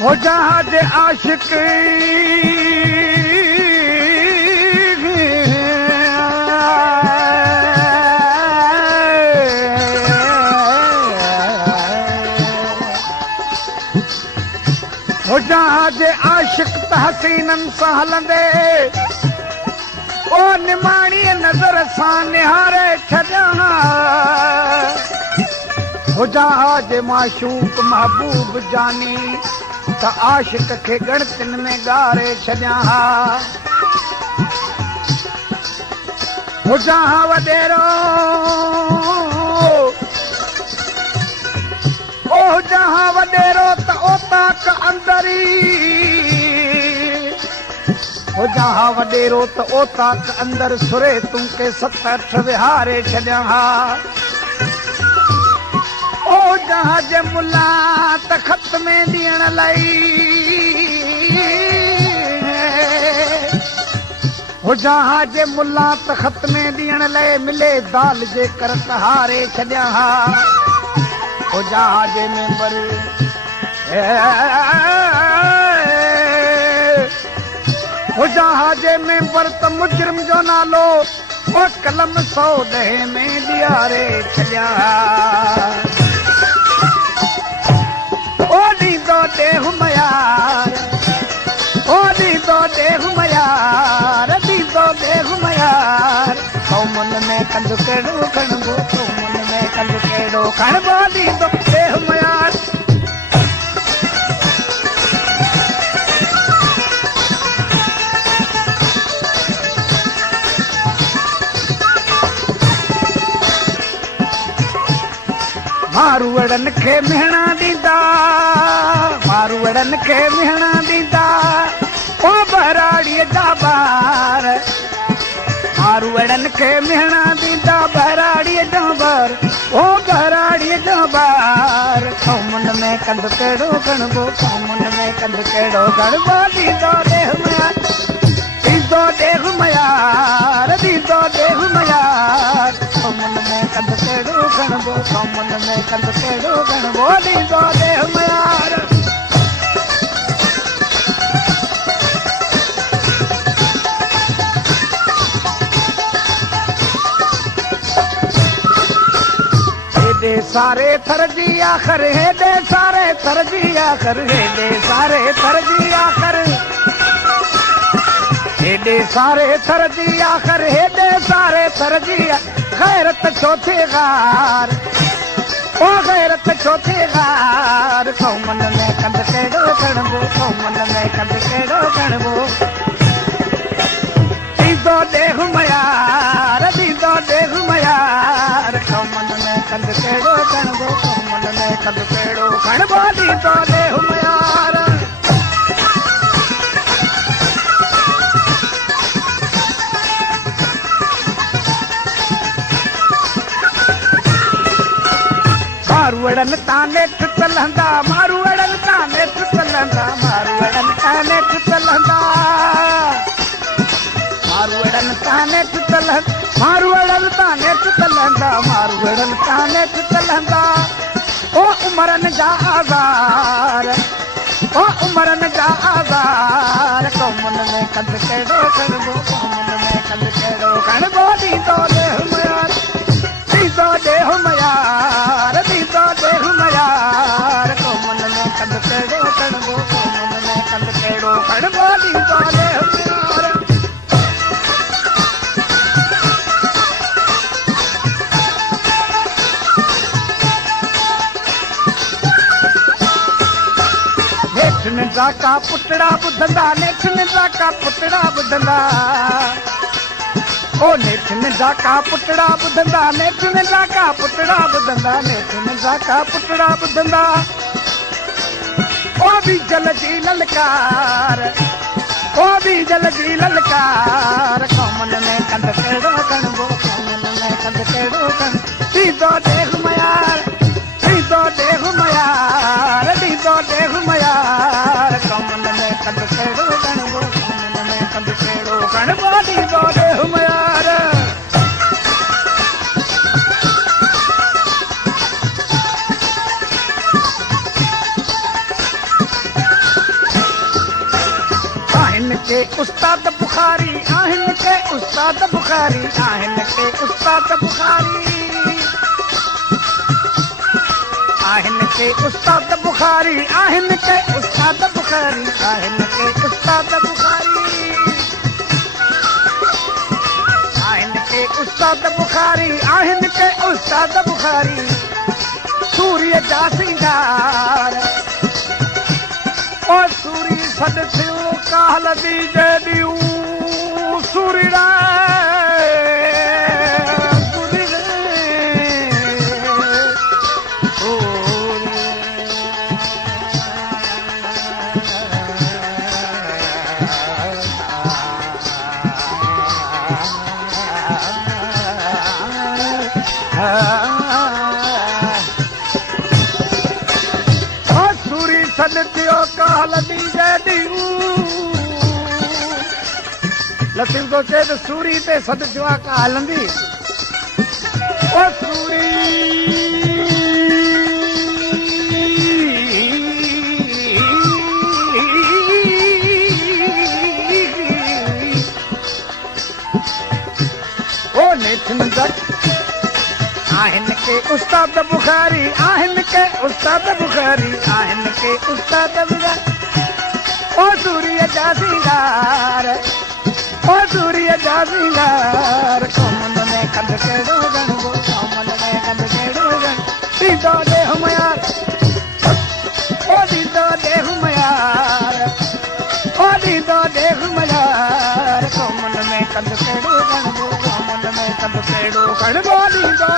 हो जहाज आशिक हो जहाज आशिक तहसीनन सां हलंदे ओ निमाणी नज़र सां निहारे छॾियां हो जहाज माशूक महबूब जानी त आशिक खे गणतिन में ॻारे छॾियां हो जहां वॾेरो ओ जहां वॾेरो त ओताक अंदरी हो जहां वॾेरो त ओताक अंदर सुरे तूं के 7-8 विहारे छॾियां ओ जहाज मुला त ख़त में ॾियण लाइ हो जहाज मुला त ख़त में ॾियण लाइ मिले दाल जे कर त हारे छॾियां हो जहाज मेंबर हो जहाज मेंबर त मुजरिम जो नालो ओ कलम 110 में ॾियारे छॾियां ओ ॾींदो ॾेहु मयार ओ ॾींदो ॾेहु मयार ॾींदो ॾेहु मयार तो मन में कंदु कहिड़ो खणबो तो मन में कंदु कहिड़ो खणबो ॾींदो ॾेहु मयार मारूअड़नि खे मिहणा ॾींदा मारूअड़नि खे मिहणा ॾींदा ओ बहराड़ीअ जा ॿार मारूअड़नि खे मिहणा ॾींदा बहराड़ीअ जा ॿार ओ बहराड़ीअ जा ॿार कौमुन में कंदु कहिड़ो गणबो कौमुन में कंदु कहिड़ो गणबो ॾींदो ॾेहु मयार ॾींदो ॾेहु मयार ॾींदो ॾेहु मयार कौमुन में कंदु कहिड़ो गणबो कौमुन में कंदु कहिड़ो गणबो ॾींदो ॾेहु मयार हेॾे सारे थर जी आख़िर हेॾे सारे थर जी आख़िर हेॾे सारे थर जी आख़िर हेॾे सारे थर जी आख़िर हेॾे सारे थर जी गैरत चौथे गार ओ गैरत चौथे गार कौमन में कंदु कहिड़ो गणबो कौमन में कंदु कहिड़ो गणबो ॾींदो ॾेहु मयार ॾींदो ॾेहु मयार कौमन में कंदु कहिड़ो गणबो कौमन में कंदु कहिड़ो गणबो ॾींदो ॾेहु मयार मारूअड़नि तां नेठ चलंदा मारूअड़नि तां नेठ चलंदा मारूअड़नि तां नेठ चलंदा मारूअड़नि तां नेठ चलंदा मारूअड़नि तां नेठ चलंदा मारूअड़नि तां नेठ चलंदा ओ उमरनि जा आज़ार ओ उमरनि जा आज़ार कौमुन में कंदु कहिड़ो गणबो कौमुन में कंदु कहिड़ो गणबो ॾींदो ॾेहु मयार ॾींदो ॾेहु मयार ॾींदो ॾेहु मयार कौमुन में कंदु कहिड़ो गणबो कौमुन में कंदु कहिड़ो गणबो ॾींदो ॾेहु मयार नेठ निंदा का पुतड़ा ॿुधंदा नेठ निंदा का पुतड़ा ॿुधंदा ओ नेठ निंदा का पुतड़ा ॿुधंदा नेठ निंदा का पुतड़ा ॿुधंदा नेठ निंदा का पुतड़ा ॿुधंदा ओ बि जल जी ललकार ओ बि जल जी ललकार कौमन में कंदु कहिड़ो गणबो कौमन में कंदु कहिड़ो गणबो ॾींदो ॾेहु मयार ॾींदो ॾेहु मयार ॾींदो ॾेहु मयार कौमन में कंदु कहिड़ो गणबो कौमन में कंदु कहिड़ो गणबो ॾींदो ॾेहु मयार के उस्ताद बुखारी आहिन के उस्ताद बुखारी आहिन के उस्ताद बुखारी आहिन के उस्ताद बुखारी आहिन के उस्ताद बुखारी आहिन के उस्ताद बुखारी आहिन के उस्ताद बुखारी आहिन के उस्ताद बुखारी सूर्य जा सिंगार ओ सूरी सद थियो काल दी जदियू सूरी रा सूरी रे सूरी सद थियो काल दी जदियू लतीफ तो चए त सूरी ते सद थियो का हलंदी ओ सूरी ओ नेठन जट आहिन के उस्ताद बुखारी आहिन के उस्ताद बुखारी आहिन के उस्ताद बुखारी ओ सूर्य जा सिंगार ओ सूर्य जा सिंगार कोमल में कंद केड़ो गणबो कोमल में कंद केड़ो गण दीदो दे हम यार ओ दीदो दे हम यार ओ दीदो दे हम यार कोमल में कंद केड़ो गणबो कोमल में कंद केड़ो गणबो दीदो